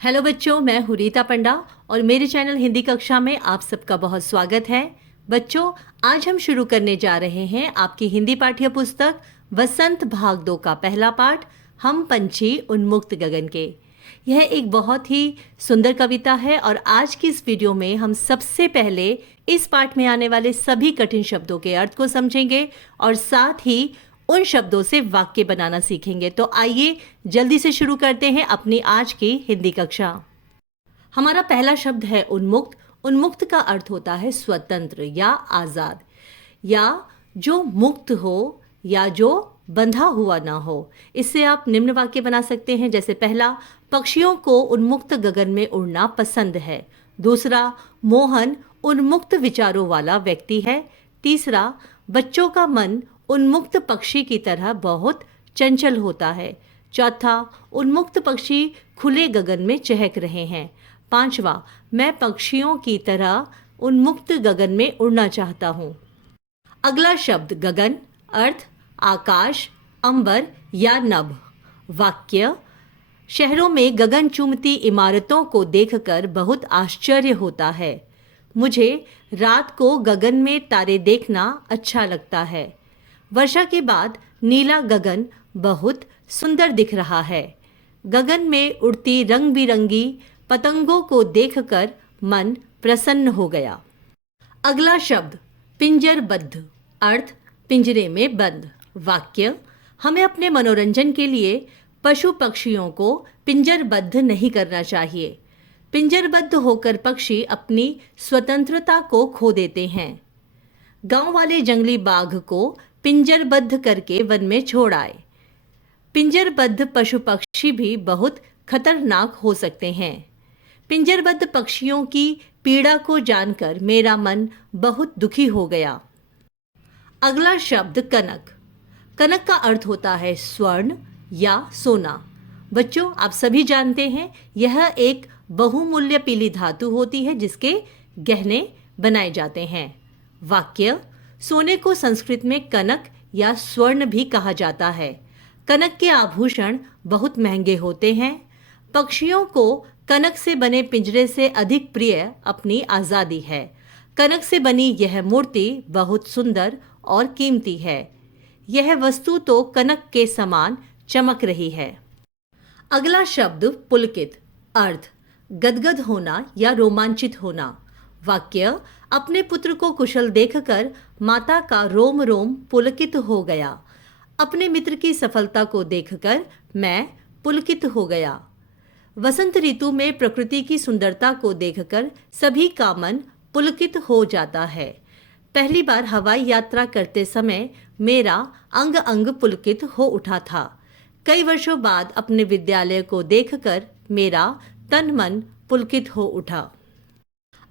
Hello बच्चों, मैं हूँ रीता पंडा और मेरे चैनल हिंदी कक्षा में आप सबका बहुत स्वागत है। बच्चों, आज हम शुरू करने जा रहे हैं आपकी हिंदी पाठ्य पुस्तक वसंत भाग 2 का पहला पाठ, हम पंछी उन्मुक्त गगन के। यह एक बहुत ही सुंदर कविता है और आज की इस वीडियो में हम सबसे पहले इस पाठ में आने वाले सभी कठिन शब्दों के अर्थ को समझेंगे और साथ ही उन शब्दों से वाक्य बनाना सीखेंगे। तो आइए जल्दी से शुरू करते हैं अपनी आज की हिंदी कक्षा। हमारा पहला शब्द है उन्मुक्त। उन्मुक्त का अर्थ होता है स्वतंत्र या आज़ाद, या जो मुक्त हो या जो बंधा हुआ ना हो। इससे आप निम्न वाक्य बना सकते हैं, जैसे पहला, पक्षियों को उन्मुक्त गगन में उड़ना पसंद है। दूसरा, मोहन उन्मुक्त विचारों वाला व्यक्ति है। तीसरा, बच्चों का मन उन्मुक्त पक्षी की तरह बहुत चंचल होता है। चौथा, उन्मुक्त पक्षी खुले गगन में चहक रहे हैं। पांचवा, मैं पक्षियों की तरह उन्मुक्त गगन में उड़ना चाहता हूँ। अगला शब्द गगन, अर्थ आकाश, अंबर या नभ। वाक्य, शहरों में गगन चूमती इमारतों को देखकर बहुत आश्चर्य होता है। मुझे रात को गगन में तारे देखना अच्छा लगता है। वर्षा के बाद नीला गगन बहुत सुंदर दिख रहा है। गगन में उड़ती रंग बिरंगी पतंगों को देखकर मन प्रसन्न हो गया। अगला शब्द पिंजरबद्ध, अर्थ पिंजरे में बंद। वाक्य, हमें अपने मनोरंजन के लिए पशु पक्षियों को पिंजरबद्ध नहीं करना चाहिए। पिंजरबद्ध होकर पक्षी अपनी स्वतंत्रता को खो देते हैं। गांव वाले जंगली बाघ को पिंजरबद्ध करके वन में छोड़ आए। पिंजरबद्ध पशु पक्षी भी बहुत खतरनाक हो सकते हैं। पिंजरबद्ध पक्षियों की पीड़ा को जानकर मेरा मन बहुत दुखी हो गया। अगला शब्द कनक। कनक का अर्थ होता है स्वर्ण या सोना। बच्चों, आप सभी जानते हैं यह एक बहुमूल्य पीली धातु होती है जिसके गहने बनाए जाते हैं। वाक्य, सोने को संस्कृत में कनक या स्वर्ण भी कहा जाता है। कनक के आभूषण बहुत महंगे होते हैं। पक्षियों को कनक से बने पिंजरे से अधिक प्रिय अपनी आज़ादी है। कनक से बनी यह मूर्ति बहुत सुंदर और कीमती है। यह वस्तु तो कनक के समान चमक रही है। अगला शब्द पुलकित, अर्थ गदगद होना या रोमांचित होना। वाक्य, अपने पुत्र को कुशल देखकर माता का रोम रोम पुलकित हो गया। अपने मित्र की सफलता को देखकर मैं पुलकित हो गया। वसंत ऋतु में प्रकृति की सुंदरता को देखकर सभी का मन पुलकित हो जाता है। पहली बार हवाई यात्रा करते समय मेरा अंग अंग पुलकित हो उठा था। कई वर्षों बाद अपने विद्यालय को देखकर मेरा तन मन पुलकित हो उठा।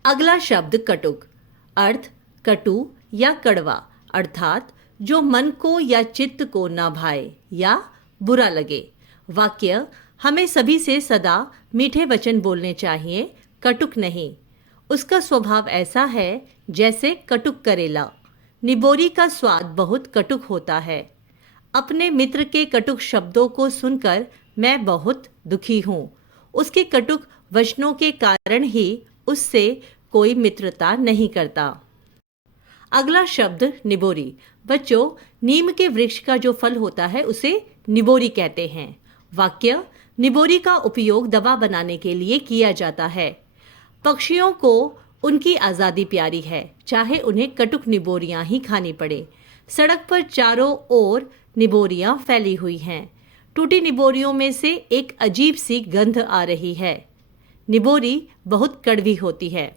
अगला शब्द कटुक, अर्थ कटु या कड़वा, अर्थात जो मन को या चित्त को ना भाए या बुरा लगे। वाक्य, हमें सभी से सदा मीठे वचन बोलने चाहिए, कटुक नहीं। उसका स्वभाव ऐसा है जैसे कटुक करेला। निबोरी का स्वाद बहुत कटुक होता है। अपने मित्र के कटुक शब्दों को सुनकर मैं बहुत दुखी हूँ। उसके कटुक वचनों के कारण ही उससे कोई मित्रता नहीं करता। अगला शब्द निबोरी। बच्चों, नीम के वृक्ष का जो फल होता है उसे निबोरी कहते हैं। वाक्य, निबोरी का उपयोग दवा बनाने के लिए किया जाता है। पक्षियों को उनकी आज़ादी प्यारी है, चाहे उन्हें कटुक निबोरियां ही खानी पड़े। सड़क पर चारों ओर निबोरियां फैली हुई हैं। टूटी निबोरियों में से एक अजीब सी गंध आ रही है। निबोरी बहुत कड़वी होती है।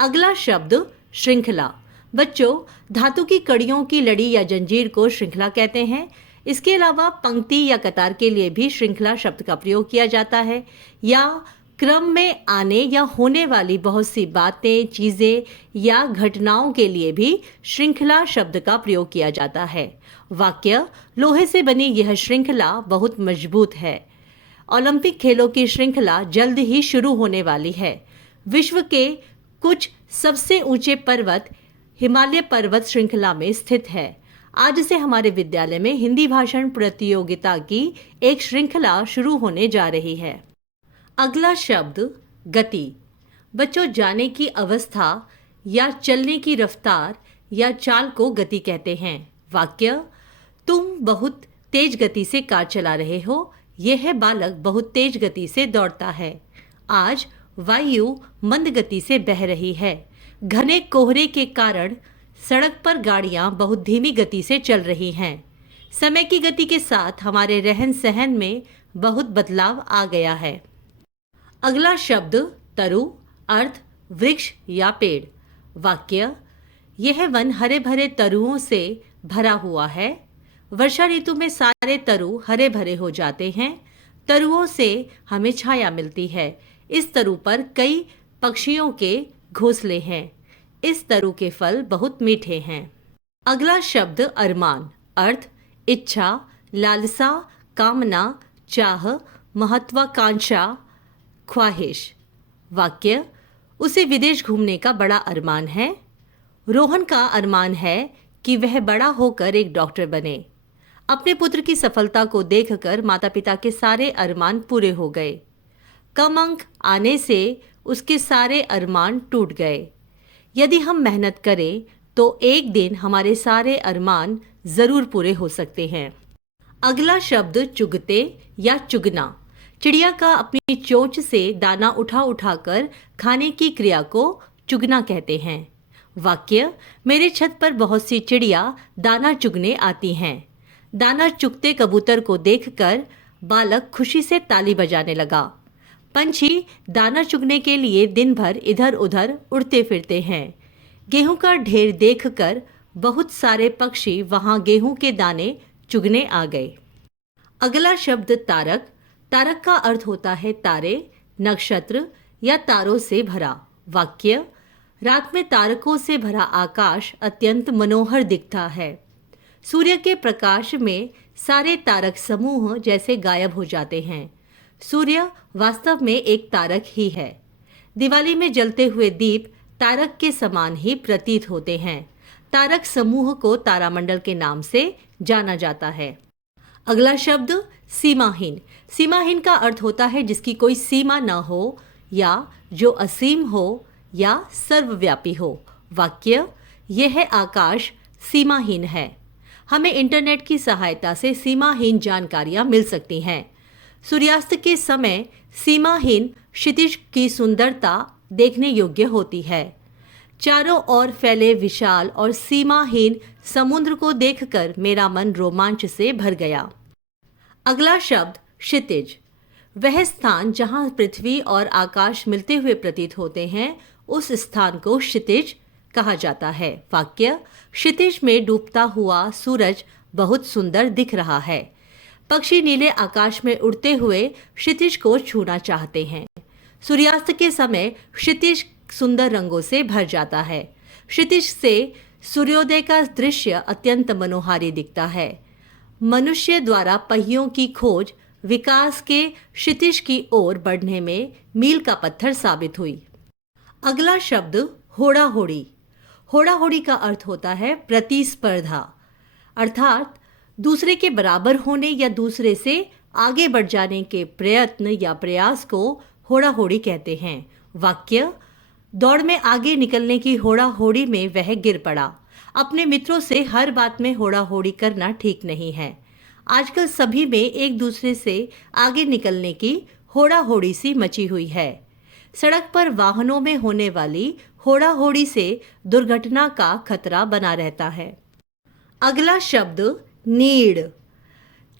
अगला शब्द श्रृंखला। बच्चों, धातु की कड़ियों की लड़ी या जंजीर को श्रृंखला कहते हैं। इसके अलावा पंक्ति या कतार के लिए भी श्रृंखला शब्द का प्रयोग किया जाता है, या क्रम में आने या होने वाली बहुत सी बातें, चीज़ें या घटनाओं के लिए भी श्रृंखला शब्द का प्रयोग किया जाता है। वाक्य, लोहे से बनी यह श्रृंखला बहुत मजबूत है। ओलंपिक खेलों की श्रृंखला जल्द ही शुरू होने वाली है। विश्व के कुछ सबसे ऊंचे पर्वत हिमालय पर्वत श्रृंखला में स्थित है। आज से हमारे विद्यालय में हिंदी भाषण प्रतियोगिता की एक श्रृंखला शुरू होने जा रही है। अगला शब्द गति। बच्चों, जाने की अवस्था या चलने की रफ्तार या चाल को गति कहते हैं। वाक्य: तुम बहुत तेज गति से कार चला रहे हो। यह बालक बहुत तेज गति से दौड़ता है। आज वायु मंद गति से बह रही है। घने कोहरे के कारण सड़क पर गाड़ियां बहुत धीमी गति से चल रही हैं। समय की गति के साथ हमारे रहन सहन में बहुत बदलाव आ गया है। अगला शब्द तरु, अर्थ वृक्ष या पेड़। वाक्य: यह वन हरे भरे तरुओं से भरा हुआ है। वर्षा ऋतु में सारे तरु हरे भरे हो जाते हैं। तरुओं से हमें छाया मिलती है। इस तरु पर कई पक्षियों के घोंसले हैं। इस तरु के फल बहुत मीठे हैं। अगला शब्द अरमान, अर्थ इच्छा, लालसा, कामना, चाह, महत्वाकांक्षा, ख्वाहिश। वाक्य: उसे विदेश घूमने का बड़ा अरमान है। रोहन का अरमान है कि वह बड़ा होकर एक डॉक्टर बने। अपने पुत्र की सफलता को देखकर माता पिता के सारे अरमान पूरे हो गए। कम अंक आने से उसके सारे अरमान टूट गए। यदि हम मेहनत करें तो एक दिन हमारे सारे अरमान जरूर पूरे हो सकते हैं। अगला शब्द चुगते या चुगना। चिड़िया का अपनी चोंच से दाना उठा उठाकर खाने की क्रिया को चुगना कहते हैं। वाक्य: मेरे छत पर बहुत सी चिड़िया दाना चुगने आती हैं। दाना चुगते कबूतर को देखकर बालक खुशी से ताली बजाने लगा। पंछी दाना चुगने के लिए दिन भर इधर उधर उड़ते फिरते हैं। गेहूं का ढेर देखकर बहुत सारे पक्षी वहां गेहूं के दाने चुगने आ गए। अगला शब्द तारक। तारक का अर्थ होता है तारे, नक्षत्र या तारों से भरा। वाक्य: रात में तारकों से भरा आकाश अत्यंत मनोहर दिखता है। सूर्य के प्रकाश में सारे तारक समूह जैसे गायब हो जाते हैं। सूर्य वास्तव में एक तारक ही है। दिवाली में जलते हुए दीप तारक के समान ही प्रतीत होते हैं। तारक समूह को तारामंडल के नाम से जाना जाता है। अगला शब्द सीमाहीन। सीमाहीन का अर्थ होता है जिसकी कोई सीमा न हो या जो असीम हो या सर्वव्यापी हो। वाक्य: यह आकाश सीमाहीन है। हमें इंटरनेट की सहायता से सीमाहीन जानकारियां मिल सकती हैं। सूर्यास्त के समय सीमाहीन क्षितिज की सुंदरता देखने योग्य होती है। चारों ओर फैले विशाल और सीमाहीन समुद्र को देखकर मेरा मन रोमांच से भर गया। अगला शब्द क्षितिज। वह स्थान जहां पृथ्वी और आकाश मिलते हुए प्रतीत होते हैं, उस स्थान को क्षितिज कहा जाता है। वाक्य: क्षितिज में डूबता हुआ सूरज बहुत सुंदर दिख रहा है। पक्षी नीले आकाश में उड़ते हुए क्षितिज को छूना चाहते हैं। सूर्यास्त के समय क्षितिज सुंदर रंगों से भर जाता है। क्षितिज से सूर्योदय का दृश्य अत्यंत मनोहारी दिखता है। मनुष्य द्वारा पहियों की खोज विकास के क्षितिज की ओर बढ़ने में मील का पत्थर साबित हुई। अगला शब्द होड़ा होड़ी। होड़ा होड़ी का अर्थ होता है प्रतिस्पर्धा, अर्थात दूसरे के बराबर होने या दूसरे से आगे बढ़ जाने के प्रयत्न या प्रयास को होड़ा होड़ी कहते हैं। वाक्य: दौड़ में आगे निकलने की होड़ा होड़ी में वह गिर पड़ा। अपने मित्रों से हर बात में होड़ा होड़ी करना ठीक नहीं है। आजकल सभी में एक दूसरे से आगे निकलने की होड़ा होड़ी सी मची हुई है। सड़क पर वाहनों में होने वाली होड़ा होड़ी से दुर्घटना का खतरा बना रहता है। अगला शब्द नीड़।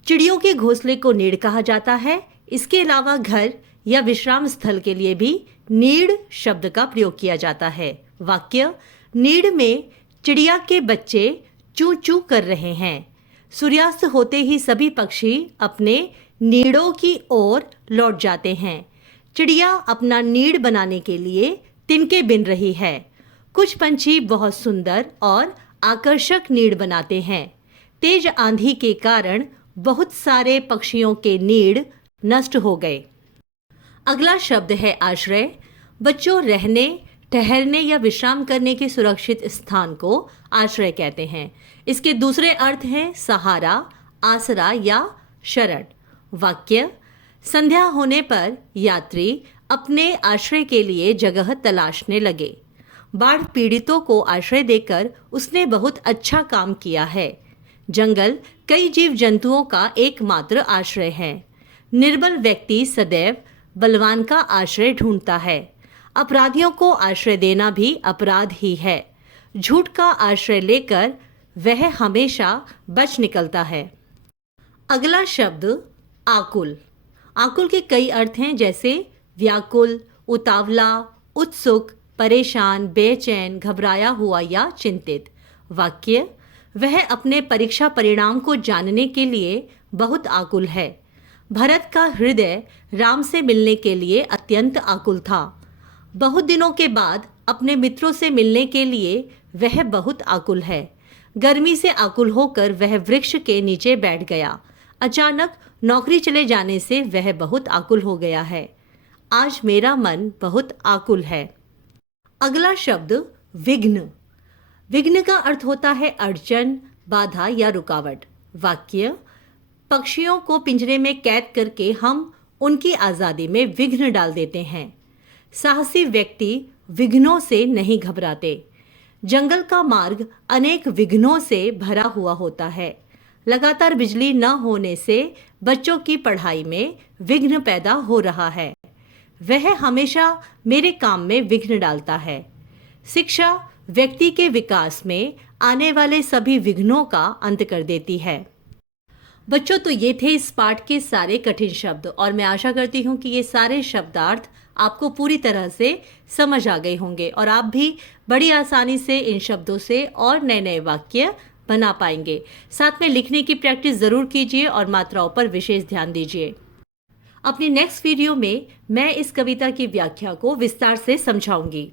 चिड़ियों के घोंसले को नीड़ कहा जाता है। इसके अलावा घर या विश्राम स्थल के लिए भी नीड़ शब्द का प्रयोग किया जाता है। वाक्य: नीड़ में चिड़िया के बच्चे चूं चूं कर रहे हैं। सूर्यास्त होते ही सभी पक्षी अपने नीड़ों की ओर लौट जाते हैं। चिड़िया अपना नीड़ बनाने के लिए तिनके बिन रही है। कुछ पंछी बहुत सुंदर और आकर्षक नीड़ बनाते हैं। तेज आंधी के कारण बहुत सारे पक्षियों के नीड़ नष्ट हो गए। अगला शब्द है आश्रय। बच्चों, रहने, ठहरने या विश्राम करने के सुरक्षित स्थान को आश्रय कहते हैं। इसके दूसरे अर्थ हैं सहारा, आसरा या शरण। वाक्य: संध्या होने पर यात्री अपने आश्रय के लिए जगह तलाशने लगे। बाढ़ पीड़ितों को आश्रय देकर उसने बहुत अच्छा काम किया है। जंगल कई जीव जंतुओं का एकमात्र आश्रय है। निर्बल व्यक्ति सदैव बलवान का आश्रय ढूंढता है। अपराधियों को आश्रय देना भी अपराध ही है। झूठ का आश्रय लेकर वह हमेशा बच निकलता है। अगला शब्द आकुल। आकुल के कई अर्थ हैं, जैसे व्याकुल, उतावला, उत्सुक, परेशान, बेचैन, घबराया हुआ या चिंतित। वाक्य: वह अपने परीक्षा परिणाम को जानने के लिए बहुत आकुल है। भरत का हृदय राम से मिलने के लिए अत्यंत आकुल था। बहुत दिनों के बाद अपने मित्रों से मिलने के लिए वह बहुत आकुल है। गर्मी से आकुल होकर वह वृक्ष के नीचे बैठ गया। अचानक नौकरी चले जाने से वह बहुत आकुल हो गया है। आज मेरा मन बहुत आकुल है। अगला शब्द विघ्न। विघ्न का अर्थ होता है अड़चन, बाधा या रुकावट। वाक्य: पक्षियों को पिंजरे में कैद करके हम उनकी आज़ादी में विघ्न डाल देते हैं। साहसी व्यक्ति विघ्नों से नहीं घबराते। जंगल का मार्ग अनेक विघ्नों से भरा हुआ होता है। लगातार बिजली न होने से बच्चों की पढ़ाई में विघ्न पैदा हो रहा है। वह हमेशा मेरे काम में विघ्न डालता है। शिक्षा व्यक्ति के विकास में आने वाले सभी विघ्नों का अंत कर देती है। बच्चों, तो ये थे इस पाठ के सारे कठिन शब्द और मैं आशा करती हूँ कि ये सारे शब्दार्थ आपको पूरी तरह से समझ आ गए होंगे और आप भी बड़ी आसानी से इन शब्दों से और नए नए वाक्य बना पाएंगे। साथ में लिखने की प्रैक्टिस ज़रूर कीजिए और मात्राओं पर विशेष ध्यान दीजिए। अपनी नेक्स्ट वीडियो में मैं इस कविता की व्याख्या को विस्तार से समझाऊंगी।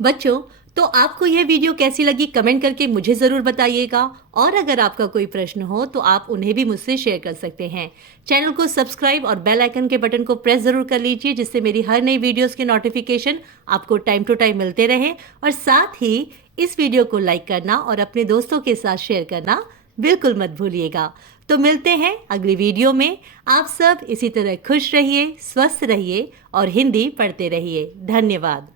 बच्चों, तो आपको यह वीडियो कैसी लगी कमेंट करके मुझे ज़रूर बताइएगा और अगर आपका कोई प्रश्न हो तो आप उन्हें भी मुझसे शेयर कर सकते हैं। चैनल को सब्सक्राइब और बेल आइकन के बटन को प्रेस ज़रूर कर लीजिए, जिससे मेरी हर नई वीडियोस के नोटिफिकेशन आपको टाइम टू टाइम मिलते रहें। और साथ ही इस वीडियो को लाइक करना और अपने दोस्तों के साथ शेयर करना बिल्कुल मत भूलिएगा। तो मिलते हैं अगली वीडियो में। आप सब इसी तरह खुश रहिए, स्वस्थ रहिए और हिंदी पढ़ते रहिए। धन्यवाद।